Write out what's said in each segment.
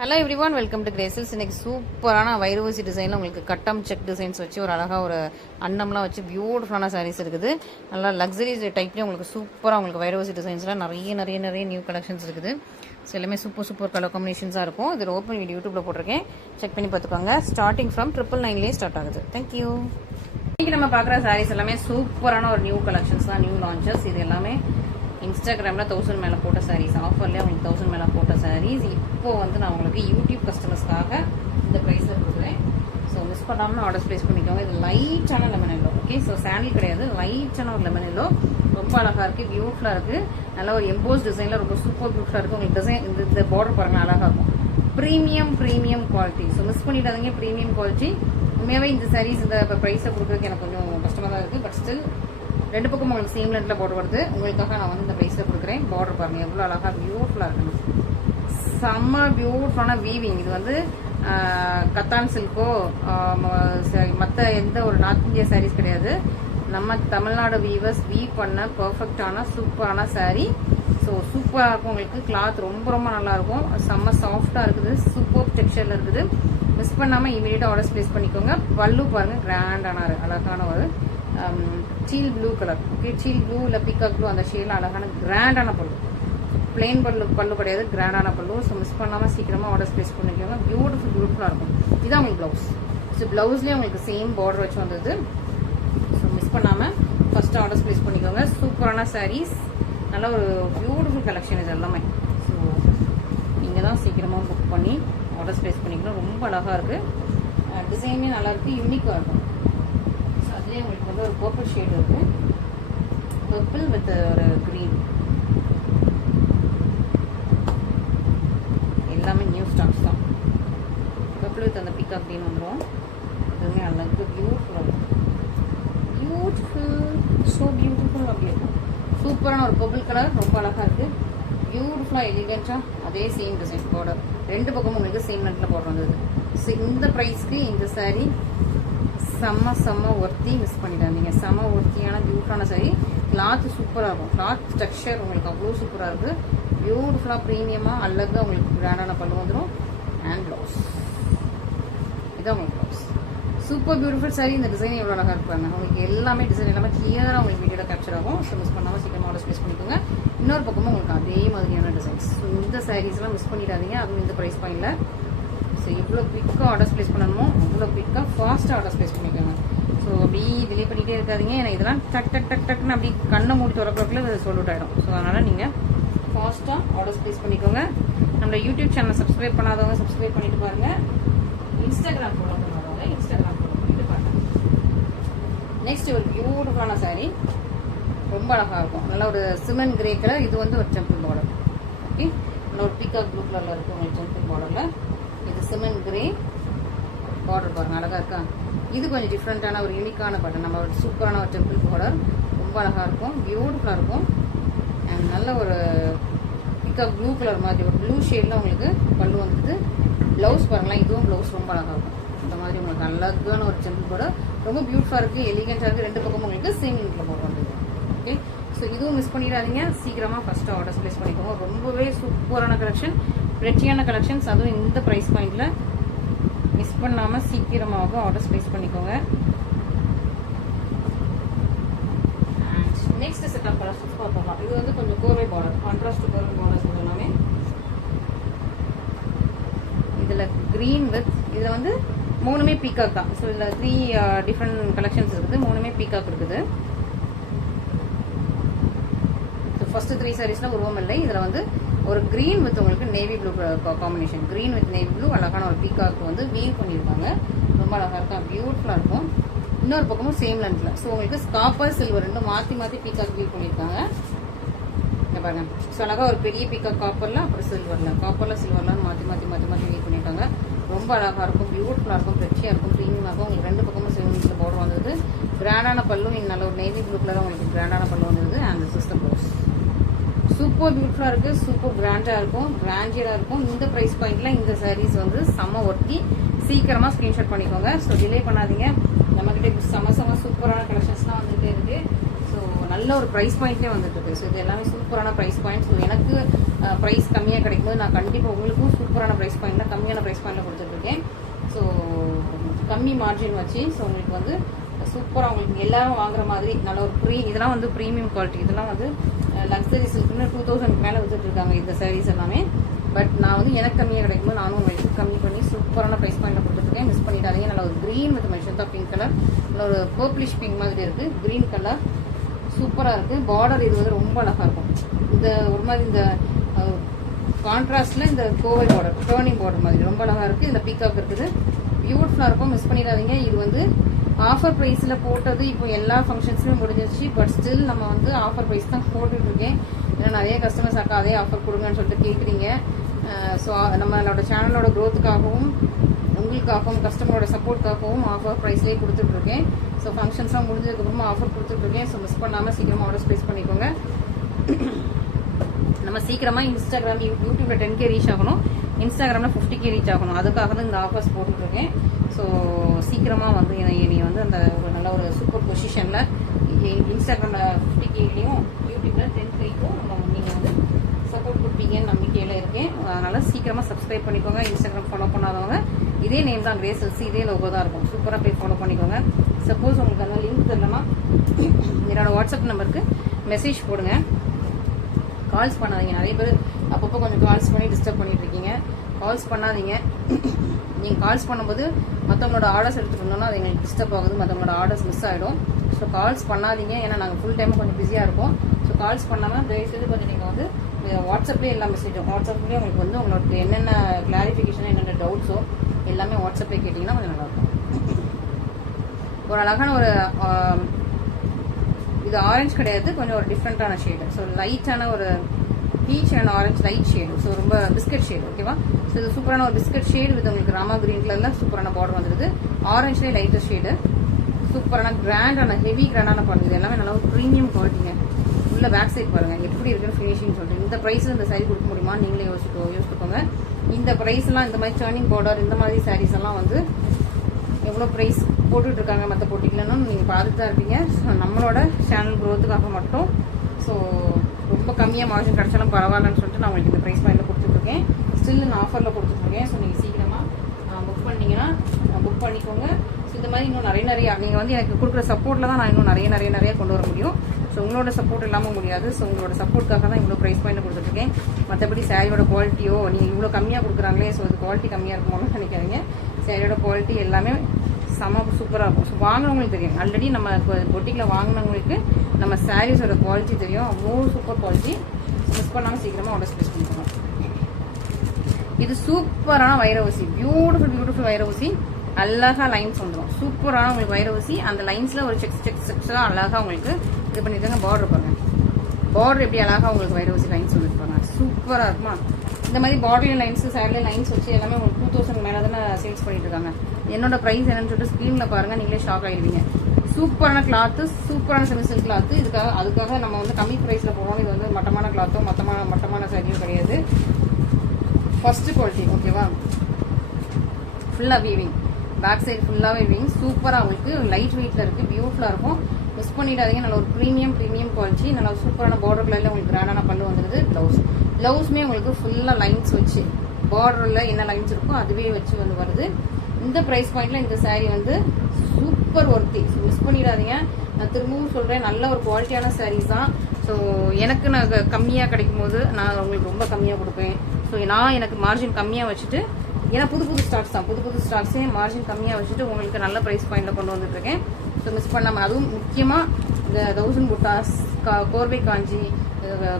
Hello everyone, welcome to கிரேசல்ஸ். இன்னைக்கு சூப்பரான வைரவசி டிசைனில் உங்களுக்கு கட்டம் செக் டிசைன்ஸ் வச்சு ஒரு அழகாக ஒரு அன்னம்லாம் வச்சு பியூட்டிஃபுல்லான சாரீஸ் இருக்குது. நல்லா லக்ஸரி டைப்லேயும் உங்களுக்கு சூப்பராக உங்களுக்கு வைரவசி டிசைன்ஸ்லாம் நிறைய நியூ கலெக்ஷன்ஸ் இருக்குது. ஸோ எல்லாமே சூப்பர் கலர் காம்பினேஷன்ஸாக இருக்கும். இதில் ஓப்பன் வீடியோ யூடியூப்பில் போட்டிருக்கேன், செக் பண்ணி பார்த்துக்கோங்க. ஸ்டார்டிங் ஃப்ரம் 999 ஸ்டார்ட் ஆகுது. தேங்க்யூ. இன்றைக்கி நம்ம பார்க்குற சாரீஸ் எல்லாமே சூப்பரான ஒரு நியூ கலெக்ஷன்ஸ் தான், நியூ லான்ச்சஸ். இது எல்லாமே இன்ஸ்டாகிராமில் 1000 மேலே போட்ட சாரீஸ், ஆஃபர்லேயே உங்களுக்கு 1000 மேலே போட்ட சாரீஸ். இப்போ வந்து நான் உங்களுக்கு யூடியூப் கஸ்டமர்ஸ்க்காக இந்த ப்ரைஸில் கொடுக்குறேன். ஸோ மிஸ் பண்ணாமல் ஆர்டர்ஸ் ப்ளேஸ் பண்ணிக்கோங்க. இது லைட்டான லெமன் எல்லோ. ஓகே, ஸோ சாண்டில் கிடையாது, லைட்டான ஒரு லெமன் எல்லோ. ரொம்ப அழகாக இருக்குது, பியூட்டிஃபுல்லாக இருக்குது. நல்ல ஒரு எம்போஸ் டிசைனில் ரொம்ப சூப்பர் பியூட்டிஃபுல்லாக இருக்குது. உங்களுக்கு டிசைன் இந்த பார்டர் பாருங்கள், அழகாக இருக்கும். Premium quality. ஸோ மிஸ் பண்ணிடாதீங்க, ப்ரீமியம் குவாலிட்டி. உண்மையாகவே இந்த சாரீஸ் இந்த ப்ரைஸை கொடுக்குறதுக்கு எனக்கு கொஞ்சம் கஷ்டமாக தான் இருக்குது. பட் ஸ்டில் ரெண்டு பக்கம் உங்களுக்கு சேம் லென்த்ல பார்டர் வருது. உங்களுக்காக நான் வந்து இந்த ப்ரைஸில் கொடுக்குறேன். பார்டர் பாருங்கள் எவ்வளோ அழகாக பியூட்டிஃபுல்லாக இருக்கணும். செம்ம பியூட்டிஃபுல்லான வீவிங். இது வந்து கத்தான் சில்கோ மற்ற எந்த ஒரு நார்த் இந்தியா சாரீஸ் கிடையாது. நம்ம தமிழ்நாடு வீவர்ஸ் வீவ் பண்ண பர்ஃபெக்டான சூப்பரான சாரீ. ஸோ சூப்பராக இருக்கும். உங்களுக்கு கிளாத் ரொம்ப நல்லா இருக்கும். செம்ம சாஃப்டாக இருக்குது, சூப்பர் டெக்ஸ்சரில் இருக்குது. மிஸ் பண்ணாமல் இமீடியட்டாக ஆர்டர்ஸ் ப்ளேஸ் பண்ணிக்கோங்க. பல்லு பாருங்கள், கிராண்டான அழகான ஒரு deal blue colour. Okay, deal blue இல்லை பீகாக் ப்ளூ, அந்த ஷேடில் அழகான கிராண்டான பல்லு. பிளெயின் பல்லு கிடையாது, கிராண்டான பல்லு. ஸோ மிஸ் பண்ணாமல் சீக்கிரமாக ஆர்டர்ஸ் ப்ளேஸ் பண்ணிக்கோங்க. பியூட்டிஃபுல்லாக இருக்கும். இதுதான் உங்களுக்கு ப்ளவுஸ். ஸோ ப்ளவுஸ்லேயே உங்களுக்கு சேம் பார்டர் வச்சு வந்தது. ஸோ மிஸ் பண்ணாமல் ஃபர்ஸ்ட் ஆர்டர்ஸ் ப்ளேஸ் பண்ணிக்கோங்க. சூப்பரான சாரீஸ், நல்ல ஒரு பியூட்டிஃபுல் கலெக்ஷன் இது எல்லாமே. ஸோ நீங்கள் தான் சீக்கிரமாக புக் பண்ணி ஆர்டர்ஸ் ப்ளேஸ் பண்ணிக்கணும். ரொம்ப அழகாக இருக்குது, டிசைனே நல்லாயிருக்கு, யூனிக்காக இருக்கும். ஸோ அதுலேயே உங்களுக்கு வந்து ஒரு பர்பிள் ஷேட் இருக்குது, பர்பிள் வித் ஒரு க்ரீன். எல்லாமே நியூ ஸ்டாக்ஸ் தான். பர்பிள் வித் அந்த பீகாக் க்ரீன் வந்துடும். இதுவுமே அழகு பியூட்டிஃபுல்லாக இருக்கும். So beautiful. அப்படி இருக்கும். சூப்பரான ஒரு பர்பிள் கலர், ரொம்ப அழகாக இருக்குது. பியூட்டிஃபுல்லாக எலிகென்ட்டாக அதே சேம் டிசைன் பார்டர். ரெண்டு பக்கமும் உங்களுக்கு சேம் லென்த்தில் பார்டர் வந்தது. ஸோ இந்த ப்ரைஸ்க்கு இந்த சாரீ செம்ம ஒர்த்தி. மிஸ் பண்ணிடாதீங்க. செம்ம ஒர்த்தியான பியூட்டிஃபுல்லான சாரீ. கிளாத் சூப்பராக இருக்கும். கிளாத் ஸ்ட்ரக்சர் உங்களுக்கு அவ்வளோ சூப்பராக இருக்குது. பியூட்டிஃபுல்லாக ப்ரீமியமாக அழகாக உங்களுக்கு கிராண்டான பல்லு வந்துடும். அண்ட் ப்ளவுஸ், இதான் உங்களுக்கு ப்ளவுஸ். Super beautiful sari. இந்த டிசைன் எவ்வளோ அழகாக இருப்பாங்க. உங்களுக்கு எல்லாமே டிசைன் எல்லாமே கிளியராக உங்களுக்கு வீடியோவில் கேப்சர் ஆகும். ஸோ மிஸ் பண்ணாமல் சீக்கிரமாக ஆர்டர்ஸ் ப்ளேஸ் பண்ணிக்கோங்க. இன்னொரு பக்கமும் உங்களுக்கு அதே மாதிரியான டிசைன்ஸ். ஸோ இந்த சாரீஸ்லாம் மிஸ் பண்ணிடாதீங்க, அதுவும் இந்த ப்ரைஸ் பாயிண்டில். ஸோ இவ்வளோ குவிக்காக ஆர்டர்ஸ் ப்ளேஸ் பண்ணணுமோ அவ்வளோ குவிக்காக ஃபாஸ்ட்டாக ஆர்டர்ஸ் ப்ளேஸ் பண்ணிக்கோங்க. ஸோ அப்படி டிலே பண்ணிகிட்டே இருக்காதிங்க. ஏன்னா இதெல்லாம் டக்குன்னு அப்படி கண்ணை மூடி திறக்கிறதுக்குள்ள இது சொல்லிட்டு ஆகிடும். ஸோ அதனால் நீங்கள் ஃபாஸ்ட்டாக ஆர்டர்ஸ் ப்ளேஸ் பண்ணிக்கோங்க. நம்ம யூடியூப் சேனல் சப்ஸ்கிரைப் பண்ணாதவங்க சப்ஸ்கிரைப் பண்ணிட்டு பாருங்கள். இன்ஸ்டாகிராம் ஃபாலோ பண்ணாதவங்க இன்ஸ்டாகிராம் ஃபாலோ பண்ணிட்டு பாருங்கள். நெக்ஸ்ட் ஒரு பியூட்டிஃபுல்லான சாரீ, ரொம்ப அழகாக இருக்கும். நல்ல ஒரு சிமெண்ட் கிரே கலர். இது வந்து ஒரு டெம்பிள் பார்டர். ஓகே, நல்ல ஒரு பீகாக் ப்ளூ கலரில் இருக்கும் உங்களுக்கு டெம்பிள் பார்டரில். இது சிமெண்ட் கிரே பார்டர் பாருங்கள், அழகாக இருக்கா. இது கொஞ்சம் டிஃப்ரெண்ட்டான ஒரு யூனிக்கான பார்டர். நம்ம ஒரு சூப்பரான ஒரு டெம்பிள் பார்டர், ரொம்ப அழகாக இருக்கும், பியூட்டிஃபுல்லாக இருக்கும். அண்ட் நல்ல ஒரு பீகாக் ப்ளூ கலர் மாதிரி ஒரு ப்ளூ ஷேடில் உங்களுக்கு பல்லு வந்துடுது. ப்ளவுஸ் பாருங்களேன், இதுவும் ப்ளவுஸ் ரொம்ப அழகாக இருக்கும். இந்த மாதிரி உங்களுக்கு அழகான ஒரு டெம்பிள் பார்டர், ரொம்ப பியூட்டிஃபுல்லாக இருக்குது, எலிகென்ட்டாக இருக்குது. ரெண்டு பக்கமும் உங்களுக்கு சேம் லிங்கில் போட்டு வந்துடுது. ஓகே, ஸோ இதுவும் மிஸ் பண்ணிடாதீங்க. சீக்கிரமாக ஃபஸ்ட்டு ஆர்டர்ஸ் ப்ளேஸ் பண்ணிக்கோங்க. ரொம்பவே சூப்பரான கலெக்ஷன், பிரெட்டியான கலெக்ஷன்ஸ், அதுவும் இந்த ப்ரைஸ் பாயிண்டில். மிஸ் பண்ணாமல் சீக்கிரமாக ஆர்டர்ஸ் ப்ளேஸ் பண்ணிக்கோங்க. நெக்ஸ்ட் செட் ஆஃப் கலெக்ஷன்ஸ் பார்க்கலாம். இது வந்து கொஞ்சம் கோர்வை பார்டர், கான்ட்ராஸ்ட் கோர்வை பார்டர்ஸ் எல்லாமே. இதில் க்ரீன் வித் இதில் வந்து மூணுமே பீகாக் தான். ஸோ இதில் 3 டிஃப்ரெண்ட் கலெக்ஷன்ஸ் இருக்குது. மூணுமே பீகாக் இருக்குது. ஸோ ஃபர்ஸ்ட் 3 சாரீஸில் உருவம் இல்லை. இதில் வந்து ஒரு க்ரீன் வித் உங்களுக்கு navy blue combination. Green with navy blue அழகான ஒரு பீகாக் வந்து வீவ் பண்ணியிருக்காங்க. ரொம்ப அழகாக இருக்கும், பியூட்டிஃபுல்லாக இருக்கும். இன்னொரு பக்கமும் சேம் லென்த்தில். ஸோ உங்களுக்கு காப்பர் சில்வர் ரெண்டும் மாற்றி பீகாக் வீவ் பண்ணியிருக்காங்க. இங்கே பாருங்க. ஸோ அழகாக ஒரு பெரிய பீகாக் காப்பரில், அப்புறம் காப்பரில் சில்வர்லாம் மாற்றி வீவ் பண்ணியிருக்காங்க. ரொம்ப அழகாக இருக்கும், பியூட்டிஃபுல்லாக இருக்கும், ஃப்ரெஷ்ஷாக இருக்கும், ப்ரீமியமாக இருக்கும். உங்களுக்கு ரெண்டு பக்கமும் சேம் லென்த்தில் பார்டர் வந்தது. கிராண்டான பல்லும் நல்ல ஒரு நேவி ப்ளூ கலர் உங்களுக்கு கிராண்டான பல்லு வந்தது. அண்ட் சிஸ்டம் ப்ளவுஸ் சூப்பர் பியூட்டிஃபுல்லாக இருக்குது, சூப்பர் கிராண்டாக இருக்கும், பிராண்டடாக இருக்கும். இந்த ப்ரைஸ் பாயிண்டில் இந்த சாரீஸ் வந்து செம்ம ஒர்த்தி. சீக்கிரமாக ஸ்க்ரீன்ஷாட் பண்ணிக்கோங்க. ஸோ டிலே பண்ணாதீங்க. நம்மக்கிட்ட செம்ம சூப்பரான கலெக்ஷன்ஸ்லாம் வந்துகிட்டே இருக்குது. ஸோ நல்ல ஒரு ப்ரைஸ் பாயிண்ட்லேயே வந்துட்டு இருக்கு. ஸோ இது எல்லாமே சூப்பரான ப்ரைஸ் பாயிண்ட். ஸோ எனக்கு ப்ரைஸ் கம்மியாக கிடைக்கும்போது நான் கண்டிப்பாக உங்களுக்கும் சூப்பரான ப்ரைஸ் பாயிண்ட்டில் கம்மியான ப்ரைஸ் பாயிண்டில் கொடுத்துட்ருக்கேன். ஸோ கம்மி மார்ஜின் வச்சு ஸோ உங்களுக்கு வந்து சூப்பராக உங்களுக்கு எல்லாரும் வாங்குற மாதிரி நல்ல ஒரு இதெல்லாம் வந்து ப்ரீமியம் குவாலிட்டி. இதெல்லாம் வந்து லக்ஸரி சில்க்னு 2000 மேலே வச்சுட்ருக்காங்க இந்த சாரீஸ் எல்லாமே. பட் நான் வந்து எனக்கு கம்மியாக கிடைக்கும்போது நானும் உங்களுக்கு கம்மி பண்ணி சூப்பரான ப்ரைஸ் பாயிண்டில் கொடுத்துருக்கேன். மிஸ் பண்ணிட்டாதீங்க. நல்ல ஒரு green with magenta pink colour, நல்ல ஒரு பர்பிளிஷ் பிங்க் மாதிரி இருக்குது. க்ரீன் கலர் சூப்பராக இருக்குது. பார்டர் இது வந்து ரொம்ப அழகாக இருக்கும். இந்த ஒரு மாதிரி இந்த கான்ட்ராஸ்டில் இந்த கோவை பார்டர், டேர்னிங் பார்டர் மாதிரி ரொம்ப அழகாக இருக்குது. இதில் பீகாக் இருக்குது. பியூட்டிஃபுல்லாக இருக்கும். மிஸ் பண்ணிடாதீங்க. இது வந்து ஆஃபர் ப்ரைஸில் போட்டது இப்போ எல்லா ஃபங்க்ஷன்ஸுமே முடிஞ்சிச்சு. பட் ஸ்டில் நம்ம வந்து ஆஃபர் ப்ரைஸ் தான் போட்டுட்ருக்கேன். ஏன்னா நிறைய கஸ்டமர்ஸ் அக்கா அதே ஆஃபர் கொடுங்கன்னு சொல்லிட்டு கேட்குறீங்க. ஸோ நம்மளோட சேனலோட க்ரோத்துக்காகவும் உங்களுக்காகவும் கஸ்டமரோட சப்போர்ட்காகவும் ஆஃபர் ப்ரைஸ்லேயே கொடுத்துட்ருக்கேன். ஸோ ஃபங்க்ஷன்ஸ்லாம் முடிஞ்சதுக்கப்புறமா ஆஃபர் கொடுத்துட்ருக்கேன். ஸோ மிஸ் பண்ணாமல் சீக்கிரமாக ஆர்டர்ஸ் ப்ளேஸ் பண்ணிக்கோங்க. நம்ம சீக்கிரமாக இன்ஸ்டாகிராம் யூடியூப்ல 10K ரீச் ஆகணும், இன்ஸ்டாகிராமில் 50K ரீச் ஆகணும். அதுக்காக தான் இந்த ஆஃபர்ஸ் போட்டுட்ருக்கேன். ஸோ சீக்கிரமாக வந்து நீ வந்து அந்த ஒரு நல்ல ஒரு சூப்பர் பொசிஷனில் இன்ஸ்டாகிராமில் 50Kலையும் யூடியூப்பில் 10Kக்கும் நீங்கள் வந்து சப்போர்ட் கொடுப்பீங்கன்னு நம்பிக்கையில் இருக்கேன். அதனால் சீக்கிரமாக சப்ஸ்கிரைப் பண்ணிக்கோங்க. இன்ஸ்டாகிராம் ஃபாலோ பண்ணாதவங்க இதே நேம் தான், கிரேஸ் எல்சி, இதே லோகோ தான் இருக்கும். சூப்பராக போய் ஃபாலோ பண்ணிக்கோங்க. சப்போஸ் உங்களுக்கு அந்த லிங்க் தெரியலன்னா என்னோட வாட்ஸ்அப் நம்பருக்கு மெசேஜ் போடுங்க. கால்ஸ் பண்ணாதீங்க. நிறைய பேர் அப்பப்போ கொஞ்சம் கால்ஸ் பண்ணி டிஸ்டர்ப் பண்ணிட்டு இருக்கீங்க. கால்ஸ் பண்ணாதீங்க. நீங்கள் கால்ஸ் பண்ணும்போது மற்றவங்களோட ஆர்டர்ஸ் எடுத்துகிட்டு இருந்தோம்னா அது எங்களுக்கு டிஸ்டர்ப் ஆகுது, மற்றவங்களோட ஆர்டர்ஸ் மிஸ் ஆகிடும். ஸோ கால்ஸ் பண்ணாதீங்க. ஏன்னா நாங்கள் ஃபுல் டைம் கொஞ்சம் பிஸியாக இருக்கும். ஸோ கால்ஸ் பண்ணாமல் தயவுசெய்து கொஞ்சம் நீங்கள் வந்து வாட்ஸ்அப்லேயே எல்லா மெசேஜும் வாட்ஸ்அப்லேயே உங்களுக்கு வந்து உங்களுக்கு என்னென்ன கிளாரிஃபிகேஷன் என்னென்ன டவுட்ஸோ எல்லாமே வாட்ஸ்அப்லேயே கேட்டிங்கன்னா கொஞ்சம் நல்லாயிருக்கும். ஒரு அழகான ஒரு இது ஆரஞ்சு கிடையாது, கொஞ்சம் ஒரு டிஃப்ரெண்ட்டான ஷேடு. ஸோ லைட்டான ஒரு beach and orange light shade. So ரொம்ப பிஸ்கட் ஷேடு. ஓகேவா? ஸோ இது சூப்பரான ஒரு பிஸ்கட் ஷேடு வித் உங்களுக்கு ராமா கிரீன் கலரில் சூப்பரான பார்டர் வந்துடுது. ஆரஞ்சுலேயே லைட்டர் ஷேடு. சூப்பரான கிராண்டான ஹெவி கிராண்டான பார்டர். இது எல்லாமே நல்லா ஒரு ப்ரீமியம் குவாலிட்டிங்க. உள்ள பேக் சைட் பாருங்கள் எப்படி இருக்குன்னு ஃபினிஷிங் சொல்லிட்டு. இந்த ப்ரைஸில் இந்த சாரீ கொடுக்க முடியுமா நீங்களே யோசிச்சுக்கோங்க. இந்த ப்ரைஸ்லாம் இந்த மாதிரி டர்னிங் பார்டர் இந்த மாதிரி சாரீஸ் எல்லாம் வந்து எவ்வளோ ப்ரைஸ் போட்டுட்ருக்காங்க மற்ற போட்டிக்கலன்னு நீங்கள் பார்த்துட்டு தான் இருப்பீங்க. ஸோ நம்மளோட சேனல் க்ரோத்துக்காக மட்டும் ஸோ ரொம்ப கம்மியாக மார்ஜின் கிடச்சாலும் பரவாயில்லன்னு சொல்லிட்டு நான் உங்களுக்கு இந்த ப்ரைஸ் பாயிண்டில் கொடுத்துட்ருக்கேன். ஸ்டில் நான் ஆஃபரில் கொடுத்துட்ருக்கேன். ஸோ நீங்கள் சீக்கிரமாக புக் பண்ணிங்கன்னா புக் பண்ணிக்கோங்க. ஸோ இந்த மாதிரி இன்னும் நிறைய நீங்கள் வந்து எனக்கு கொடுக்குற சப்போர்ட்டில் தான் நான் இன்னும் நிறைய கொண்டு வர முடியும். ஸோ உங்களோட சப்போர்ட் இல்லாமல் முடியாது. ஸோ உங்களோட சப்போர்ட்டுக்காக தான் இவ்வளோ ப்ரைஸ் பாயிண்ட் கொடுத்துட்ருக்கேன். மற்றபடி சாரியோட குவாலிட்டியோ நீங்கள் இவ்வளோ கம்மியாக கொடுக்குறாங்களே ஸோ இது குவாலிட்டி கம்மியாக இருக்குமோன்னு நினைக்காதீங்க. சாரியோட குவாலிட்டி எல்லாமே செம சூப்பராக இருக்கும். ஸோ வாங்கினவங்களுக்கு தெரியும். ஆல்ரெடி நம்ம பொட்டிக்கில் வாங்கினவங்களுக்கு நம்ம சாரீஸோட குவாலிட்டி தெரியும். அவ்வளோ சூப்பர் குவாலிட்டி. மிஸ் பண்ணாமல் சீக்கிரமாக ஆர்டர்ஸ் ப்ளேஸ் பண்ணிக்கோங்க. இது சூப்பரான வைரவசி, பியூட்டிஃபுல் வைரவசி. அழகாக லைன்ஸ் வந்துடும். சூப்பரான உங்களுக்கு வைரவசி. அந்த லைன்ஸில் ஒரு செக்ஸ்லாம் அழகாக உங்களுக்கு இது பண்ணியிருக்காங்க. பார்டர் பாருங்க, பார்டர் எப்படி அழகாக உங்களுக்கு வைரவசி லைன்ஸ் வந்துருப்பாங்க. சூப்பராக இருக்குமா? இந்த மாதிரி பார்டர்லையும் லைன்ஸ் சேரீலையும் லைன்ஸ் வச்சு எல்லாமே உங்களுக்கு 2000 மேலே தானே சேல்ஸ் பண்ணிட்டு இருக்காங்க. என்னோட ப்ரைஸ் என்னன்னு சொல்லிட்டு ஸ்க்ரீனில் பாருங்கள், நீங்களே ஷாக் ஆகிடுவீங்க. சூப்பரான கிளாத்து, சூப்பரான செமிசில்க் கிளாத்து. அதுக்காக நம்ம வந்து கம்மி ப்ரைஸில் போடுறோம். இது வந்து மட்டமான கிளாத்தோ மட்டமான சாரியும் கிடையாது. First quality. ஓகேவா? ஃபுல்லாக வீவிங், பேக் சைடு ஃபுல்லாகவே வீவிங். சூப்பராக உங்களுக்கு லைட் வெயிட்டில் இருக்குது, பியூட்டிஃபுல்லாக இருக்கும். மிஸ் பண்ணிடாதீங்க. நல்ல ஒரு ப்ரீமியம் குவாலிட்டி. நல்லா சூப்பரான பார்டர் கலரில் உங்களுக்கு கிராண்டான பல்லு வந்துடுது. ப்ளவுஸுமே உங்களுக்கு ஃபுல்லாக லைன்ஸ் வச்சு பார்டரில் என்ன லைன்ஸ் இருக்கோ அதுவே வச்சு வந்து வருது. இந்த ப்ரைஸ் பாயிண்டில் இந்த சாரீ வந்து சூப்பர் ஒர்த்தி. ஸோ மிஸ் பண்ணிடாதீங்க. நான் திரும்பவும் சொல்கிறேன், நல்ல ஒரு குவாலிட்டியான சாரீஸ் தான். ஸோ எனக்கு நான் கம்மியாக கிடைக்கும் போது நான் உங்களுக்கு ரொம்ப கம்மியாக கொடுப்பேன். ஸோ எனக்கு மார்ஜின் கம்மியாக வச்சுட்டு, ஏன்னா புது ஸ்டாக்ஸ் தான், புது ஸ்டாக்ஸே மார்ஜின் கம்மியாக வச்சுட்டு உங்களுக்கு நல்ல ப்ரைஸ் பாயிண்டில் கொண்டு வந்துட்டுருக்கேன். ஸோ மிஸ் பண்ணாமல், அதுவும் முக்கியமாக இந்த 1000 புட்டாஸ், கோர்வை காஞ்சி,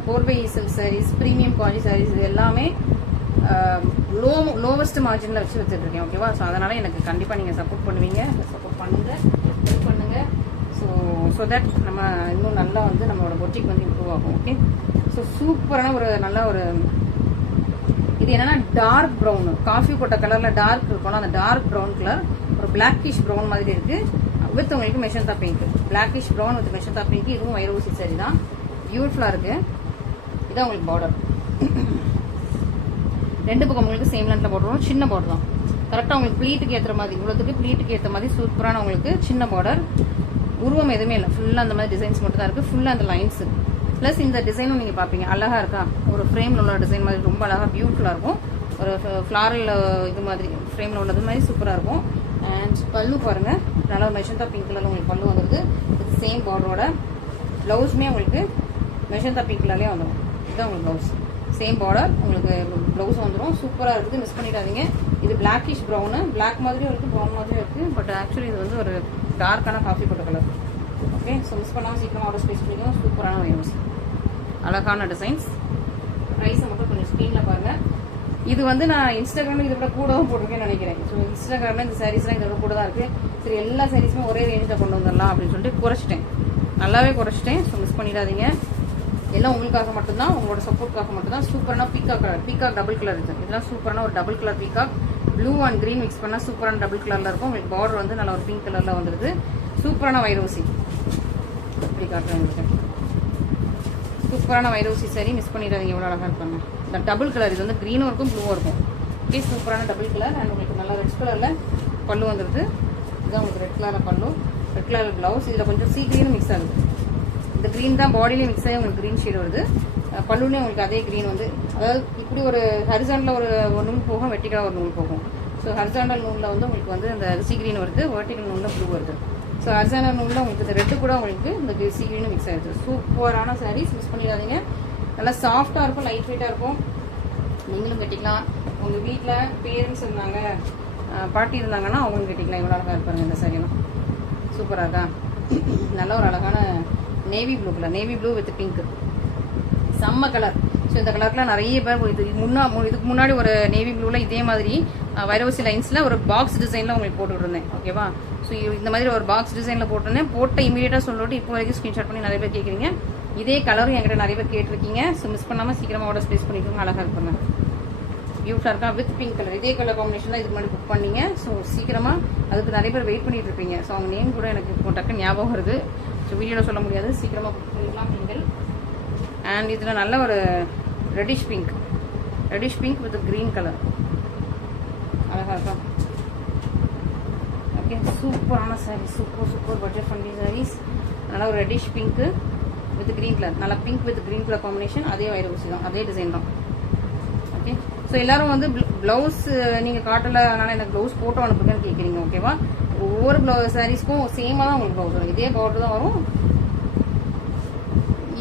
கோர்வை சில்க் சாரீஸ், ப்ரீமியம் காஞ்சி சாரீஸ், இது எல்லாமே லோவஸ்ட் மார்ஜினில் வச்சு வச்சுட்ருக்கேன். ஓகேவா? ஸோ அதனால் எனக்கு கண்டிப்பாக நீங்கள் சப்போர்ட் பண்ணுவீங்க. சப்போர்ட் பண்ணுங்கள், ஹெல்ப் பண்ணுங்கள். ஸோ தட் நம்ம இன்னும் நல்லா வந்து நம்மளோட பொட்டிக் வந்து இம்ப்ரூவ் ஆகும். ஓகே? ஸோ சூப்பரான ஒரு நல்ல ஒரு இது என்னன்னா டார்க் ப்ரௌன், காஃபி போட்ட கலரில் டார்க் இருக்கணும். அந்த டார்க் ப்ரௌன் கலர் ஒரு பிளாக்கிஷ் ப்ரௌன் மாதிரி இருக்குது வித் உங்களுக்கு மெஷந்தா pink. Blackish brown with magenta pink. இதுவும் வைரவசி சாரி தான், பியூட்டிஃபுல்லாக இருக்குது. இதான் உங்களுக்கு பார்டர். ரெண்டு பக்கம் உங்களுக்கு சேம் லென்த்தில் போடுறோம். சின்ன பார்டர் தான், கரெக்டாக உங்களுக்கு ப்ளீட்டுக்கு ஏற்ற மாதிரி, இவ்வளோத்துக்கு ப்ளீட்டுக்கு ஏற்ற மாதிரி சூப்பரான உங்களுக்கு சின்ன பார்டர். உருவம் எதுவுமே இல்லை, ஃபுல்லாக அந்த மாதிரி டிசைன்ஸ் மட்டும் தான் இருக்குது, ஃபுல்லாக அந்த லைன்ஸு ப்ளஸ் இந்த டிசைனும் நீங்கள் பார்ப்பீங்க அழகாக இருக்கா, ஒரு ஃப்ரேமில் உள்ள டிசைன் மாதிரி ரொம்ப அழகாக பியூட்டிஃபுல்லாக இருக்கும், ஒரு ஃப்ளாரல் இது மாதிரி ஃப்ரேமில் உள்ளது மாதிரி சூப்பராக இருக்கும். அண்ட் பல்லு பாருங்கள், நல்லா மெஷந்தா பிங்க் கலரில் உங்களுக்கு பல்லு வந்துடுது, இது சேம் பார்டரோட. ப்ளவுஸுமே உங்களுக்கு மெஷந்தா பிங்க் கலர்லேயே வந்துடும், இதுதான் உங்களுக்கு ப்ளவுஸ், சேம் பார்டர் உங்களுக்கு ப்ளவுஸ் வந்துடும், சூப்பராக இருக்குது, மிஸ் பண்ணிடாதீங்க. இது பிளாக்கிஷ் ப்ரௌனு, பிளாக் மாதிரியும் இருக்குது ப்ரௌன் மாதிரியும் இருக்குது, பட் ஆக்சுவலி இது வந்து ஒரு டார்க்கான காஃபி போட்ட கலர். ஓகே, ஸோ மிஸ் பண்ணாமல் சீக்கிரமாக ஆர்டர் ஸ்பேஸ் பண்ணிக்கணும். சூப்பரான வைரஸ், அழகான டிசைன்ஸ். ப்ரைஸை மட்டும் கொஞ்சம் ஸ்க்ரீனில் பாருங்கள். இது வந்து நான் இன்ஸ்டாகிராமில் இதை விட கூடவும் போட்டிருக்கேன்னு நினைக்கிறேன். ஸோ இன்ஸ்டாகிராமில் இந்த சாரீஸ்லாம் இதை விட கூட தான் இருக்குது. சரி, எல்லா சாரீஸுமே ஒரே ரேஞ்சில் கொண்டு வந்துடலாம் அப்படின்னு சொல்லிட்டு குறைச்சிட்டேன், நல்லாவே குறைச்சிட்டேன். ஸோ மிஸ் பண்ணிடாதீங்க, எல்லாம் உங்களுக்காக மட்டும்தான், உங்களோட சப்போர்ட்காக மட்டும்தான். சூப்பரான peacock colour, peacock double colour இருக்குது, இதெல்லாம் சூப்பரான ஒரு double colour peacock, blue and green mix பண்ணால் சூப்பரான டபுள் கலரில் இருக்கும். உங்களுக்கு பார்டர் வந்து நல்லா ஒரு பிங்க் கலரில் வந்துடுது, சூப்பரான வைரோசி. இப்படி காட்டுறேன் உங்களுக்கு, சூப்பரான வைரோசி சாரி, மிஸ் பண்ணிடாதீங்க, எவ்வளோ அழகாக இருப்பாங்க. இந்த டபுள் கலர், இது வந்து க்ரீனும் இருக்கும் ப்ளூவும் இருக்கும். ஓகே, சூப்பரான டபுள் கலர். அண்ட் உங்களுக்கு நல்லா ரெட் கலரில் பல்லு வந்துடுது, இதுதான் உங்களுக்கு ரெட் கலரில் பல்லு, ரெட் கலர் ப்ளவுஸ். இதில் கொஞ்சம் சீ க்ரீனும் மிக்ஸ் ஆகுது, இந்த க்ரீன் தான் பாடியிலேயே மிக்ஸ் ஆகி உங்களுக்கு க்ரீன் ஷேட் வருது. பல்லுலேயும் உங்களுக்கு அதே க்ரீன் வந்து, அதாவது இப்படி ஒரு ஹரிசாண்டலில் ஒரு நூல் போகும், வெர்டிகலாக ஒரு நூல் போகும். ஸோ ஹரிசாண்டல் நூலில் வந்து உங்களுக்கு வந்து அந்த சீ க்ரீன் வருது, வெர்டிகல் நூலில் ப்ளூ வருது. ஸோ ஹரிசாண்டல் நூலில் உங்களுக்கு இந்த ரெட்டு கூட உங்களுக்கு இந்த சீ க்ரீனும் மிக்ஸ் ஆகிடுது. சூப்பரான சாரீஸ், மிஸ் பண்ணிடாதீங்க. நல்லா சாஃப்டாக இருக்கும், லைட் வெயிட்டாக இருக்கும், நீங்களும் கட்டிக்கலாம். உங்கள் வீட்டில் பேரண்ட்ஸ் இருந்தாங்க, பாட்டி இருந்தாங்கன்னா அவங்களும் கட்டிக்கலாம். இவ்வளோ அழகாக இருப்பாங்க இந்த சாரியெல்லாம், சூப்பராக இருக்கா. நல்ல ஒரு அழகான navy blue colour, navy blue with pink, செம்ம கலர். ஸோ இந்த கலர்லாம் நிறைய பேர் இதுக்கு முன்னாடி ஒரு நேவி ப்ளூவில் இதே மாதிரி வைரவசி லைன்ஸில் ஒரு பாக்ஸ் டிசைனில் உங்களுக்கு போட்டுக்கிட்டு இருந்தேன். ஓகேவா, ஸோ இந்த மாதிரி ஒரு பாக்ஸ் டிசைனில் போட்டிருந்தேன், போட்ட இமீடியட்டாக சொல்லிட்டு இப்போ வரைக்கும் ஸ்க்ரீன்ஷாட் பண்ணி நிறைய பேர் கேட்குறீங்க. இதே கலரும் என்கிட்ட நிறைய பேர் கேட்டிருக்கீங்க. ஸோ மிஸ் பண்ணாமல் சீக்கிரமாக ஆர்டர் ஸ்பேஸ் பண்ணிக்கோங்க, அழகாக இருப்பாங்க, பியூட்டிஃபுல்லாக இருக்கா வித் பிங்க் கலர். இதே கலர் காம்பினேஷன் தான் இதுக்கு முன்னாடி புக் பண்ணீங்க. ஸோ சீக்கிரமாக அதுக்கு நிறைய பேர் வெயிட் பண்ணிட்டு இருப்பீங்க. ஸோ அவங்க நேம் கூட எனக்கு இப்போ டக்குன்னு ஞாபகம் வருது, ஸோ வீடியோவில் சொல்ல முடியாது, சீக்கிரமாக புக் பண்ணிக்கலாம் நீங்கள். அண்ட் இதில் நல்ல ஒரு reddish pink with green colour, அழகாக இருக்கா. ஓகே, சூப்பரான sari, super budget friendly saris. நல்லா ஒரு ரெடிஷ் பிங்க்கு வித் க்ரீன் கலர், நல்லா pink with green colour combination, அதே வைரூசி தான், அதே டிசைன் தான். ஓகே, ஸோ எல்லாரும் வந்து ப்ளவுஸ் நீங்கள் காட்டலை, அதனால் எனக்கு ப்ளவுஸ் ஃபோட்டோ அனுப்புங்கன்னு கேட்குறீங்க. ஓகேவா, ஒவ்வொரு சாரீஸ்க்கும் சேமாக தான் உங்களுக்கு ப்ளவுஸ் வரும், இதே பார்டர் தான் வரும்,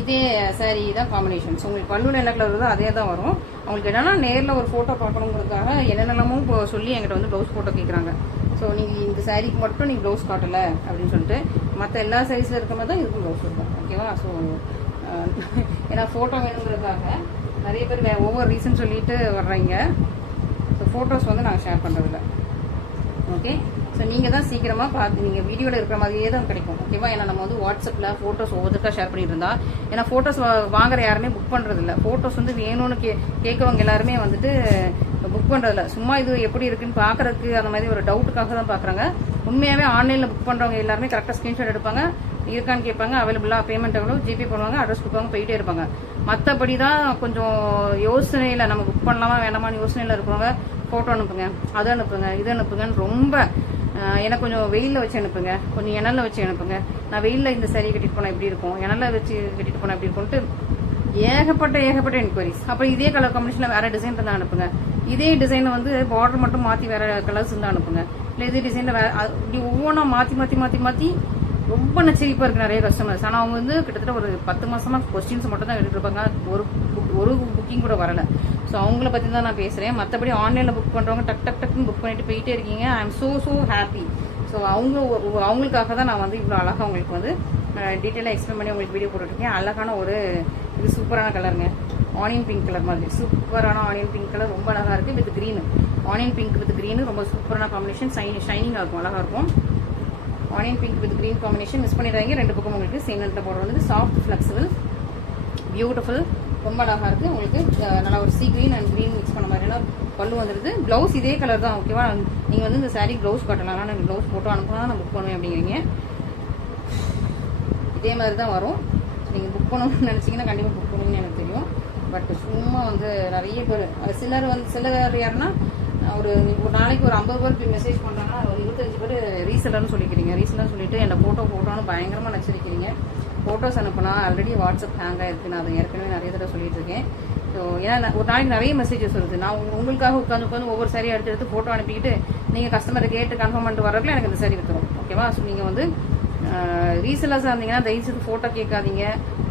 இதே சாரீ தான் காம்பினேஷன். ஸோ உங்களுக்கு பல்லுல என்ன கலர் வருதோ அதே தான் வரும். அவங்களுக்கு என்னன்னா நேரில் ஒரு ஃபோட்டோ பார்க்கணுங்கிறதுக்காக என்னென்னமோ சொல்லி என்கிட்ட வந்து ப்ளவுஸ் ஃபோட்டோ கேட்குறாங்க. ஸோ நீங்கள் இந்த சாரீக்கு மட்டும் நீங்கள் ப்ளவுஸ் காட்டலை அப்படின்னு சொல்லிட்டு மற்ற எல்லா சாரீஸில் இருக்க மாதிரி தான் இதுக்கும் ப்ளவுஸ் இருக்கும். ஓகேவா, ஸோ ஏன்னா ஃபோட்டோ வேணுங்கிறதுக்காக நிறைய பேர் ஒவ்வொரு ரீசன் சொல்லிட்டு வர்றீங்க. ஸோ ஃபோட்டோஸ் வந்து நாங்கள் ஷேர் பண்ணுறதில்ல. ஓகே, ஸோ நீங்கள் தான் சீக்கிரமாக பார்த்து நீங்கள் வீடியோவில் இருக்கிற மாதிரியே தான் கிடைக்கும். ஓகேவா, ஏன்னா நம்ம வந்து வாட்ஸ்அப்பில் ஃபோட்டோஸ் ஒவ்வொருத்தருக்கா ஷேர் பண்ணிட்டு இருந்தா, ஏன்னா ஃபோட்டோஸ் வாங்குற யாருமே புக் பண்ணுறதில்ல. ஃபோட்டோஸ் வந்து வேணும்னு கேட்குறவங்க எல்லாருமே வந்துட்டு புக் பண்ணுறதில்ல. சும்மா இது எப்படி இருக்குன்னு பார்க்குறதுக்கு அந்த மாதிரி ஒரு டவுட்டுக்காக தான் பார்க்குறாங்க. உண்மையாகவே ஆன்லைனில் புக் பண்ணுறவங்க எல்லாருமே கரெக்டாக ஸ்க்ரீன்ஷாட் எடுப்பாங்க, இருக்கான்னு கேட்பாங்க, அவைலபிளாக பேமெண்ட் எவ்வளோ ஜிபே பண்ணுவாங்க, அட்ரஸ் கொடுப்பாங்க, போயிட்டே இருப்பாங்க. மற்றபடி தான் கொஞ்சம் யோசனையில் நம்ம புக் பண்ணலாமா வேண்டாமான்னு யோசனையில் இருக்கிறவங்க ஃபோட்டோ அனுப்புங்க, அதை அனுப்புங்க, இது அனுப்புங்கன்னு ரொம்ப எனக்கு கொஞ்சம் வெயிலில் வச்சு அனுப்புங்க, கொஞ்சம் இணலில் வச்சு அனுப்புங்க. நான் வெயிலில் இந்த சாரீ கட்டிட்டு போனால் எப்படி இருக்கும், இணலில் வச்சு கட்டிட்டு போனால் எப்படி இருக்கும்ட்டு ஏகப்பட்ட என்கொயரிஸ். அப்புறம் இதே கலர் காம்பினேஷனில் வேறு டிசைன் இருந்தால் அனுப்புங்க, இதே டிசைனை வந்து பார்டர் மட்டும் மாற்றி வேறு கலர்ஸ் இருந்தால் அனுப்புங்க, இல்லை இதே டிசைனில் வேறு இப்படி ஒவ்வொன்றா மாற்றி ரொம்ப நச்சரிப்பாக இருக்குது நிறைய கஸ்டமர்ஸ். ஆனால் அவங்க வந்து கிட்டத்தட்ட ஒரு 10 மாதமாக கொஸ்டின்ஸ் மட்டும் தான் எடுத்துகிட்டு இருப்பாங்க, ஒரு புக்கிங் கூட வரலை. ஸோ அவங்கள பற்றி தான் நான் பேசுகிறேன். மற்றபடி ஆன்லைனில் புக் பண்ணுறவங்க டக்குன்னு புக் பண்ணிட்டு போயிட்டே இருக்கீங்க. I am so happy. So அவங்களுக்காக தான் நான் வந்து இவ்வளோ அழகாக உங்களுக்கு வந்து டீட்டெயிலாக எக்ஸ்பிளைன் பண்ணி உங்களுக்கு வீடியோ போட்டுருக்கேன். அழகான ஒரு இது சூப்பரான கலருங்க, ஆனியன் பிங்க் கலர் மாதிரி சூப்பரான ஆனியன் பிங்க் கலர், ரொம்ப அழகாக இருக்குது with green. Onion pink with green ரொம்ப சூப்பரான காம்பினேஷன், ஷைனிங்காக இருக்கும், அழகாக இருக்கும். Onion pink with green combination, miss பண்ணிடுறாங்க. ரெண்டு பக்கம் உங்களுக்கு சேம் நெட்டில் போடுறது வந்து சாஃப்ட் ஃப்ளெக்சிபிள் பியூட்டிஃபுல், ரொம்ப அழகாக இருக்குது. உங்களுக்கு நல்லா ஒரு sea green and green mix பண்ண மாதிரியான பல்லு வந்துடுது. ப்ளவுஸ் இதே கலர் தான். ஓகேவா, நீங்கள் வந்து இந்த சாரீ ப்ளவுஸ் காட்டலாம், ஆனால் எனக்கு ப்ளவுஸ் ஃபோட்டோ அனுப்புனா தான் நான் புக் பண்ணுவேன் அப்படிங்கிறீங்க. இதே மாதிரி தான் வரும். நீங்கள் புக் பண்ணணும்னு நினச்சிங்கன்னா கண்டிப்பாக புக் பண்ணுவீங்கன்னு எனக்கு தெரியும். பட் சும்மா வந்து நிறைய பேர் சிலர் யாருன்னா ஒரு நாளைக்கு ஒரு 50 பேருக்கு மெசேஜ் பண்ணுறாங்கன்னா ஒரு 25 பேர் ரீசெல்லர்னு சொல்லிக்கிறீங்க. ரீசெல்லர்னு சொல்லிட்டு என்னை ஃபோட்டோன்னு பயங்கரமாக நடிச்சிருக்கிறீங்க. ஃபோட்டோஸ் அனுப்புனா ஆல்ரெடி வாட்ஸ்அப் ஹேங் ஆகிருக்கு. நான் அதை ஏற்கனவே நிறைய தடவை சொல்லிட்டு இருக்கேன். ஸோ ஏன்னா ஒரு நாளைக்கு நிறைய மெசேஜஸ் வருது. நான் உங்களுக்காக உட்காந்து ஒவ்வொரு சாரியை எடுத்து ஃபோட்டோ அனுப்பிக்கிட்டு நீங்கள் கஸ்டமரை கேட்டு கன்ஃபார்ம் பண்ணிட்டு வரக்குள்ள எனக்கு இந்த சாரி விற்றுரும். ஓகேவா? ஸோ நீங்கள் வந்து ரீசெல்லர்ஸாக இருந்தீங்கன்னா தயவுசெய்து ஃபோட்டோ கேட்காதீங்க.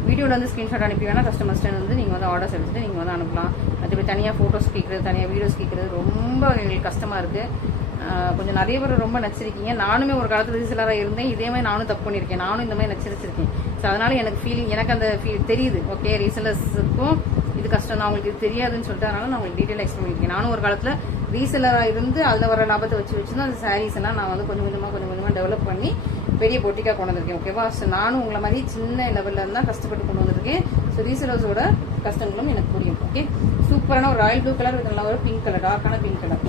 வீடியோவில் வந்து ஸ்க்ரீன்ஷாட் அனுப்பி வேணால் கஸ்டமர்ஸ்ட்டு வந்து நீங்கள் வந்து ஆர்டர்ஸ் எடுத்துகிட்டு நீங்கள் வந்து அனுப்பலாம். அதுவே தனியாக ஃபோட்டோஸ் கேட்குறது, தனியாக வீடியோஸ் கேட்குறது ரொம்ப எங்களுக்கு கஷ்டமாக இருக்குது. கொஞ்சம் நிறைய பேர் ரொம்ப நச்சிருக்கீங்க. நானுமே ஒரு காலத்தில் ரீசெல்லராக இருந்தேன். இதே மாதிரி நானும் தப்பு பண்ணியிருக்கேன். நானும் இந்த மாதிரி நச்சிருச்சிருக்கேன். ஸோ அதனால் எனக்கு அந்த தெரியுது. ஓகே, ரீசெல்லர்ஸுக்கும் இது கஷ்டம் தான், அவங்களுக்கு இது தெரியாதுன்னு சொல்லிட்டு அதனால நான் உங்களுக்கு டீட்டெயில் எக்ஸ்பிளைன் பண்ணியிருக்கேன். நானும் ஒரு காலத்தில் ரீசெல்லராக இருந்து அதில் வர லாபத்தை வச்சு தான் அந்த சாரீஸ் எல்லாம் நான் வந்து கொஞ்சம் கொஞ்சமாக டெவலப் பண்ணி பெரிய பொட்டிக்காக கொண்டு வந்திருக்கேன். ஓகேவா? ஸோ நானும் உங்களை மாதிரி சின்ன லெவலில் இருந்தால் கஷ்டப்பட்டு கொண்டு வந்திருக்கேன். ஸோ ரீசெல்லர்ஸோட கஷ்டங்களும் எனக்கு புரியும். ஓகே, சூப்பரான ஒரு ராயல் ப்ளூ கலர், இது நல்லா ஒரு பிங்க் கலர், டார்க்கான பிங்க் கலர்.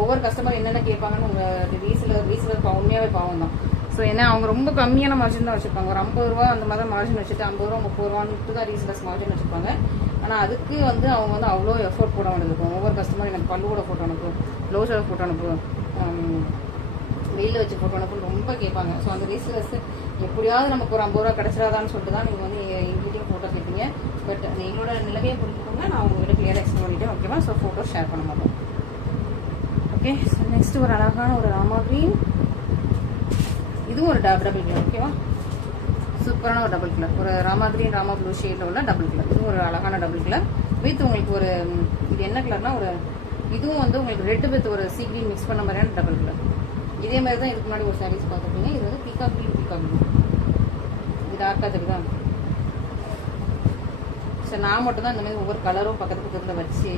ஒவ்வொரு கஸ்டமர் என்னென்ன கேட்பாங்கன்னு உங்கள் ரீசெல்லர் உண்மையாகவே பாவம் தான். ஸோ ஏன்னா அவங்க ரொம்ப கம்மியான மார்ஜின் தான் வச்சுருப்பாங்க. ஒரு 50 ரூபா அந்த மாதிரி மார்ஜின் வச்சுட்டு 50 ரூபா 30 ரூபான்ட்டு தான் ரீசெல்லர்ஸ் மார்ஜின் வச்சுருப்பாங்க. ஆனால் அதுக்கு வந்து அவங்க வந்து அவ்வளோ எஃபோர்ட் போட வேண்டியிருக்கும். ஒவ்வொரு கஸ்டமர் எனக்கு பல்லுவோட ஃபோட்டோ அனுப்பும், ப்ளவுஸோட ஃபோட்டோ அனுப்பும், வெயிலில் வச்சு ஃபோட்டோ அனுப்பும் ரொம்ப கேட்பாங்க. ஸோ அந்த ரீசெல்லர்ஸ் எப்படியாவது நமக்கு ஒரு 50 ரூபா கிடச்சிடாதான்னு சொல்லிட்டு தான் நீங்கள் வந்து எங்கிட்டையும் ஃபோட்டோ கேட்பீங்க. பட் எங்களோட நிலைமையை புரிஞ்சுக்கோங்க. நான் உங்கள்கிட்ட கிளியராக எக்ஸ்பிளைன் பண்ணிட்டேன். ஓகேவா? ஸோ ஃபோட்டோ ஷேர் பண்ண மாட்டோம். ஓகே, ஸோ நெக்ஸ்ட் ஒரு அழகான ஒரு ராமா க்ரீன், இதுவும் ஒரு டபுள் கலர். ஓகேவா? சூப்பரான ஒரு டபுள் கலர், ஒரு ராமா க்ரீன் ராமா ப்ளூ ஷேடில் உள்ள டபுள் கலர். இதுவும் ஒரு அழகான டபுள் கலர் வித் உங்களுக்கு ஒரு இது என்ன கலர்னா ஒரு இதுவும் வந்து உங்களுக்கு ரெட் வித் ஒரு சீ கிரீன் மிக்ஸ் பண்ண மாதிரியான டபுள் கலர். இதே மாதிரி தான் இதுக்கு முன்னாடி ஒரு சாரீஸ் பார்த்துருப்பீங்க. இது வந்து பீகாக் க்ரீன் இது டார்க்காக தெரியுதா? சரி, நான் மட்டும் தான் இந்த மாதிரி ஒவ்வொரு கலரும் பக்கத்தில் வச்சு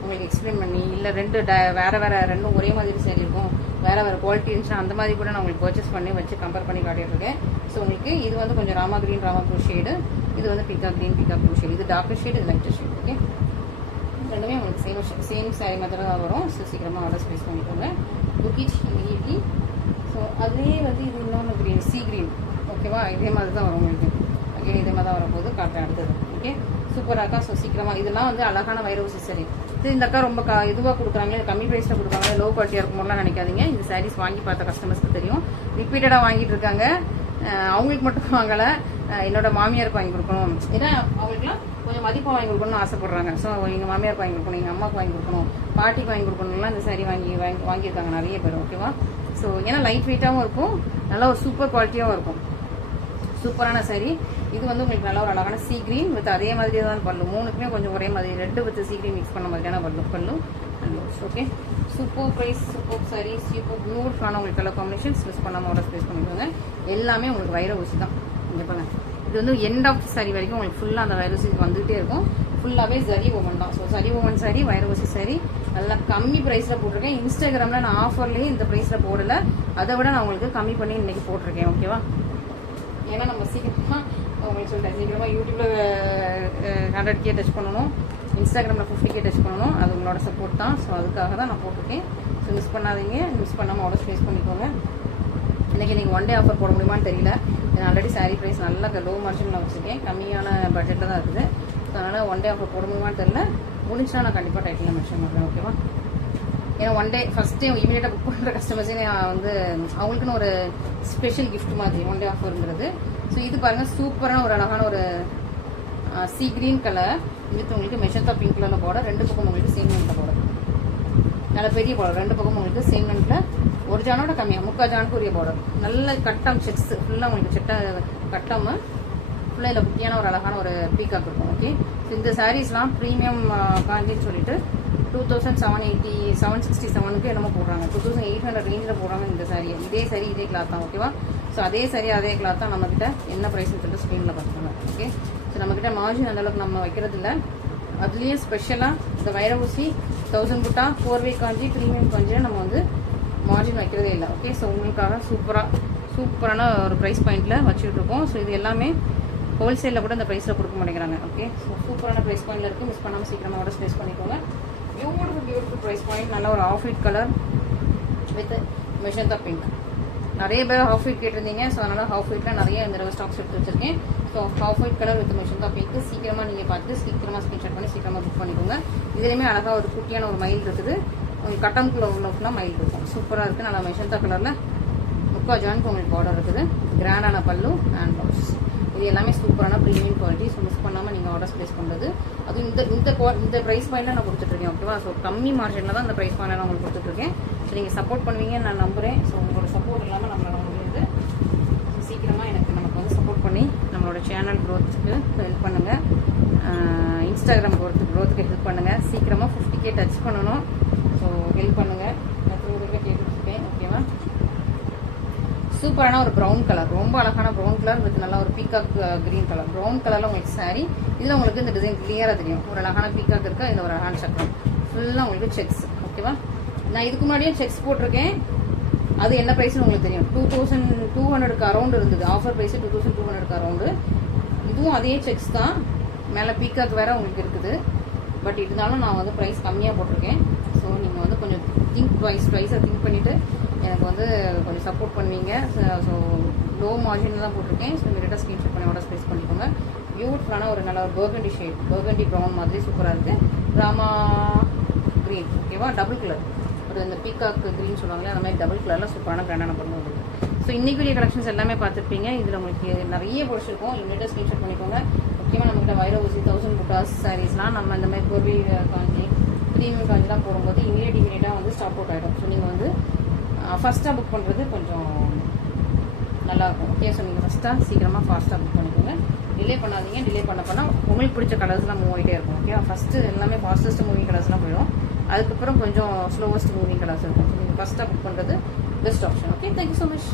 உங்களுக்கு எக்ஸ்பிளைன் பண்ணி, இல்லை வேறு ரெண்டும் ஒரே மாதிரி சரி இருக்கும், வேறு குவாலிட்டி இருந்துச்சுன்னா அந்த மாதிரி கூட நான் உங்களுக்கு பர்ச்சேஸ் பண்ணி வச்சு கம்பேர் பண்ணி காட்டியிருக்கேன். ஸோ உங்களுக்கு இது வந்து கொஞ்சம் Rama green Rama blue shade, இது வந்து peacock green peacock blue shade, இது டார்க்கர் ஷேடு, இது லைட்டர் ஷேடு. ஓகே, ரெண்டுமே உங்களுக்கு சேம் சாரீ மெத்தடாக தான் வரும். ஸோ சீக்கிரமாக ஆர்டர்ஸ் ப்ளேஸ் பண்ணிக்கோங்க. புக்கிட் இமீடியட்லி. ஸோ அதுலேயே வந்து இது இன்னொன்று க்ரீன், சீ க்ரீன். ஓகேவா? இதே மாதிரி தான் வரும் உங்களுக்கு. ஓகே, இதே மாதிரி தான் வரும்போது காட்டுறேன் அடுத்தது. ஓகே, சூப்பராக இருக்கா? ஸோ சீக்கிரமாக இதெல்லாம் வந்து அழகான வைரவசி சரி. இது இந்த அக்கா ரொம்ப இதுவாக கொடுக்குறாங்களே, கம்மி ப்ரைஸில் கொடுக்குறாங்களே, லோ குவாலிட்டியாக இருக்கும்போதுலாம் நினைக்காதீங்க. இந்த சாரீஸ் வாங்கி பார்த்த கஸ்டமர்ஸ்க்கு தெரியும். ரிப்பீட்டடாக வாங்கிட்டு இருக்காங்க. அவங்களுக்கு மட்டும் வாங்கலை, என்னோட மாமியாருக்கு வாங்கி கொடுக்கணும். ஏன்னா அவங்களுக்குலாம் கொஞ்சம் மதிப்பாக வாங்கி கொடுக்கணும்னு ஆசைப்படுறாங்க. ஸோ எங்கள் மாமியாருக்கு வாங்கி கொடுக்கணும், எங்கள் அம்மாவுக்கு வாங்கி கொடுக்கணும், பாட்டிக்கு வாங்கி கொடுக்கணும்லாம் இந்த சாரீ வாங்கியிருக்காங்க நிறைய பேர். ஓகேவா? ஸோ ஏன்னா லைட் வெயிட்டாகவும் இருக்கும், நல்லா ஒரு சூப்பர் குவாலிட்டியாகவும் இருக்கும். சூப்பரான சாரீ. இது வந்து உங்களுக்கு நல்ல ஒரு அழகான சீ கிரீன் வித் அதே மாதிரி தான் பல்லு. மூணுக்குமே கொஞ்சம் ஒரே மாதிரி red with sea green mix பண்ண மாதிரியான pallu. Okay, super price, super sari, super பியூட்டிஃபுல்லான உங்களுக்கு கலர் காம்பினேஷன்ஸ் மிஸ் பண்ணாமல் ஆர்டர் ப்ளேஸ் பண்ணிக்கோங்க. எல்லாமே உங்களுக்கு வைர ஊசி தான். இங்கே பாருங்க, இது வந்து எண்ட் ஆஃப் சாரீ வரைக்கும் உங்களுக்கு ஃபுல்லாக அந்த வைர ஊசி வந்துகிட்டே இருக்கும். ஃபுல்லாகவே சரி ஓமன் தான். ஸோ சரி ஓமன் சாரீ, வைர ஊசி சாரீ, நல்லா கம்மி ப்ரைஸில் போட்டிருக்கேன். இன்ஸ்டாகிராமில் நான் ஆஃபர்லேயே இந்த ப்ரைஸில் போடலை, அதை விட நான் உங்களுக்கு கம்மி பண்ணி இன்றைக்கி போட்டிருக்கேன். ஓகேவா? ஏன்னா நம்ம சீக்கிரமாக உங்களுக்கு சொல்லிட்டேன், சீக்கிரமாக யூடியூப்பில் 100K டச் பண்ணணும், இன்ஸ்டாகிராமில் 50K டச் பண்ணணும். அது உங்களோட சப்போர்ட் தான். ஸோ அதுக்காக தான் நான் போட்டிருக்கேன். ஸோ மிஸ் பண்ணாதீங்க. மிஸ் பண்ணாமல் ஆர்டர் ப்ளேஸ் பண்ணிக்கோங்க. இன்றைக்கி நீங்கள் ஒன் டே ஆஃபர் போட முடியுமான்னு தெரியல. நான் ஆல்ரெடி சாரீ ப்ரைஸ் நல்லா லோ மார்ஜினில் வச்சுருக்கேன், கம்மியான பட்ஜெட்டில் தான் இருக்குது. ஸோ அதனால் ஒன் டே ஆஃபர் போட முடியுமான்னு தெரியல. முடிஞ்சுன்னா நான் கண்டிப்பாக டைட்டில் மென்ஷன் பண்ணுறேன். ஓகேவா? ஏன்னா ஒன் டே ஃபஸ்ட் டே இமீடியட்டாக புக் பண்ணுற கஸ்டமர்ஸே வந்து அவங்களுக்குன்னு ஒரு ஸ்பெஷல் கிஃப்ட் மாதிரி ஒன் டே ஆஃபருங்கிறது. ஸோ இது பாருங்கள், சூப்பரான ஒரு அழகான ஒரு சீ கிரீன் கலர் வித் உங்களுக்கு மெஷந்தா பிங்க் கலரில் பார்டர், ரெண்டு பக்கம் உங்களுக்கு சேம் லென்த்தில் பார்டர், நல்ல பெரிய பார்டர், ரெண்டு பக்கம் உங்களுக்கு சேம் லென்த்தில் ஒரு ஜானோட கம்மியாக 3/4 ஜானுக்கு உரிய பார்டர், நல்ல கட்டம் செக்ஸ் ஃபுல்லாக உங்களுக்கு கட்டம் ஃபுல்லாக இதில் குட்டியான ஒரு அழகான ஒரு பீக்காக் இருக்கும். ஓகே, ஸோ இந்த சாரீஸ்லாம் ப்ரீமியம் காஞ்சின்னு சொல்லிட்டு 2767க்கு என்னமோ போடுறாங்க, 2800 ரேஞ்சில் போடுறாங்க இந்த சாரீ. இதே சாரீ இதே கிளாத் தான். ஓகேவா? ஸோ அதே சாரீ அதே கிளாத் தான். நம்மக்கிட்ட என்ன ப்ரைஸ்ன்னு சொல்லிட்டு ஸ்க்ரீனில் பார்த்துக்கோங்க. ஓகே, ஸோ நம்மக்கிட்ட மார்ஜின் அந்தளவுக்கு நம்ம வைக்கிறது இல்லை. அதுலேயே ஸ்பெஷலாக இந்த வைர ஊசி 1000 புட்டா 4-வே காஞ்சி ப்ரீமியம் காஞ்சியில் நம்ம வந்து மார்ஜின் வைக்கிறதே இல்லை. ஓகே, ஸோ உங்களுக்காக சூப்பரான ஒரு ப்ரைஸ் பாயிண்டில் வச்சுக்கிட்டு இருக்கோம். ஸோ இது எல்லாமே ஹோல்சேலில் கூட இந்த ப்ரைஸில் கொடுக்க மாட்டேங்கிறாங்க. ஓகே, ஸோ சூப்பரான ப்ரைஸ் பாயிண்டில் இருக்குது. மிஸ் பண்ணாமல் சீக்கிரமாக ஆர்டர் ப்ளேஸ் பண்ணிக்கோங்க. பியூட்டிஃபுல் ப்ரைஸ் பாயிண்ட், நல்ல ஒரு off white colour with magenta pink. நிறைய பேர் ஹாஃப் ஒயிட் கேட்டிருந்தீங்க. ஸோ அதனால் ஹாஃப் ஒயிட்டில் நிறைய இந்த தடவை ஸ்டாக்ஸ் எடுத்து வச்சிருக்கேன். So half white colour with magenta pink சீக்கிரமாக நீங்கள் பார்த்து சீக்கிரமாக ஸ்க்ரீன்ஷாட் பண்ணி சீக்கிரமாக புக் பண்ணிக்கோங்க. இதுலேயுமே அழகாக ஒரு குட்டியான ஒரு மயில் இருக்குது. உங்களுக்கு கட்டம்குள்ளே உள்ளக்குள்ள மயில் இருக்கும். சூப்பராக இருக்குது. நல்லா மெஷந்தா கலரில் முக்கா ஜாயின்க்கு உங்களுக்கு பார்டர் இருக்குது. கிராண்டான பல்லு அண்ட் ப்ளவுஸ். இது எல்லாமே சூப்பரான ப்ரீமியம் குவாலிட்டி. ஸோ மிஸ் பண்ணாமல் நீங்கள் ஆர்டர்ஸ் ப்ளேஸ் பண்ணுறது. அதுவும் இந்த ப்ரைஸ் பாயிண்டில் நான் கொடுத்துட்ருக்கேன். ஓகேவா? ஸோ கம்மி மார்ஜினில் தான் இந்த ப்ரைஸ் பாயிண்டில் நான் உங்களுக்கு கொடுத்துட்ருக்கேன். ஸோ நீங்கள் சப்போர்ட் பண்ணுவீங்கன்னு நான் நம்புகிறேன். ஸோ உங்களோட சப்போர்ட் இல்லாமல் நம்மளோட முடியாது. ஸோ சீக்கிரமாக நமக்கு வந்து சப்போர்ட் பண்ணி நம்மளோட சேனல் க்ரோத்துக்கு ஹெல்ப் பண்ணுங்கள். இன்ஸ்டாகிராம் க்ரோத்துக்கு ஹெல்ப் பண்ணுங்கள். சீக்கிரமாக 50K டச் பண்ணணும். ஸோ ஹெல்ப் பண்ணுங்கள். நான் திரும்ப கேட்டுருக்கேன். ஓகேவா? சூப்பரான ஒரு ப்ரௌன் கலர், ரொம்ப அழகான ப்ரௌன் கலர் வித் நல்லா ஒரு பீகாக் கிரீன் கலர். ப்ரௌன் கலரில் உங்களுக்கு சாரீ. இதில் உங்களுக்கு இந்த டிசைன் கிளியராக தெரியும். ஒரு அழகான பீகாக் இருக்கா, இதில் ஒரு அழகான சக்கரம். ஃபுல்லாக உங்களுக்கு செக்ஸ். ஓகேவா? நான் இதுக்கு முன்னாடியே செக்ஸ் போட்டிருக்கேன். அது என்ன ப்ரைஸ்னு உங்களுக்கு தெரியும். 2200க்கு அரௌண்ட் இருந்தது. ஆஃபர் ப்ரைஸ் 2200க்கு அரௌண்டு. இதுவும் அதே செக்ஸ் தான். மேலே பீகாக் வேறு உங்களுக்கு இருக்குது. பட் இருந்தாலும் நான் வந்து ப்ரைஸ் கம்மியாக போட்டிருக்கேன். ஸோ நீங்கள் வந்து கொஞ்சம் ப்ரைஸை திங்க் பண்ணிவிட்டு எனக்கு வந்து கொஞ்சம் சப்போர்ட் பண்ணுவீங்க. ஸோ லோ மார்ஜின் தான் போட்டிருக்கேன். ஸோ இமீடியட்டாக ஸ்க்ரீன்ஷாட் பண்ணி ஆர்டர் ப்ளேஸ் பண்ணிக்கோங்க. பியூட்டிஃபுல்லான ஒரு நல்ல ஒரு பர்கண்டி ஷேட், பர்கண்டி ப்ரௌன் மாதிரி சூப்பராக இருக்குது. ராமா க்ரீன். ஓகேவா? டபுள் கலர், ஒரு இந்த பீகாக் க்ரீன் சொல்லுவாங்களே அந்த மாதிரி டபுள் கலரில் சூப்பரான கிராண்டான பண்ணுவோம். ஸோ இன்றைக்கி வீடியோ கலெக்ஷன்ஸ் எல்லாமே பார்த்துருப்பீங்க. இதில் உங்களுக்கு நிறைய பிடிச்சிருக்கும். இமீடியட்டாக ஸ்க்ரீன்ஷாட் பண்ணிக்கோங்க. முக்கியமாக நம்மகிட்ட வைரவசி 1000 புட்டாஸ் சாரீஸ்லாம் நம்ம இந்த மாதிரி பொருளி காஞ்சி ப்ரீமியம் காஞ்சிலாம் போடும்போது இமீடியட்டாக வந்து ஸ்டாப் அவுட் ஆகிடும். ஸோ நீங்கள் வந்து ஃபஸ்ட்டாக புக் பண்ணுறது கொஞ்சம் நல்லாயிருக்கும். ஓகே? ஸோ நீங்கள் ஃபஸ்ட்டாக சீக்கிரமாக ஃபாஸ்ட்டாக புக் பண்ணிக்கோங்க. டிலே பண்ணாதீங்க. டிலே பண்ணால் உங்களுக்கு பிடிச்ச கலர்ஸ்லாம் மூவ் ஆகிட்டே இருக்கும். ஓகே? ஃபஸ்ட்டு எல்லாமே ஃபாஸ்டஸ்ட் மூவிங் கலர்ஸ்லாம் போயிடும். அதுக்கப்புறம் கொஞ்சம் ஸ்லோவஸ்ட் மூவிங் கலர்ஸ் இருக்கும். ஸோ நீங்கள் ஃபஸ்ட்டாக புக் பண்ணுறது best option. Okay? Thank you so much.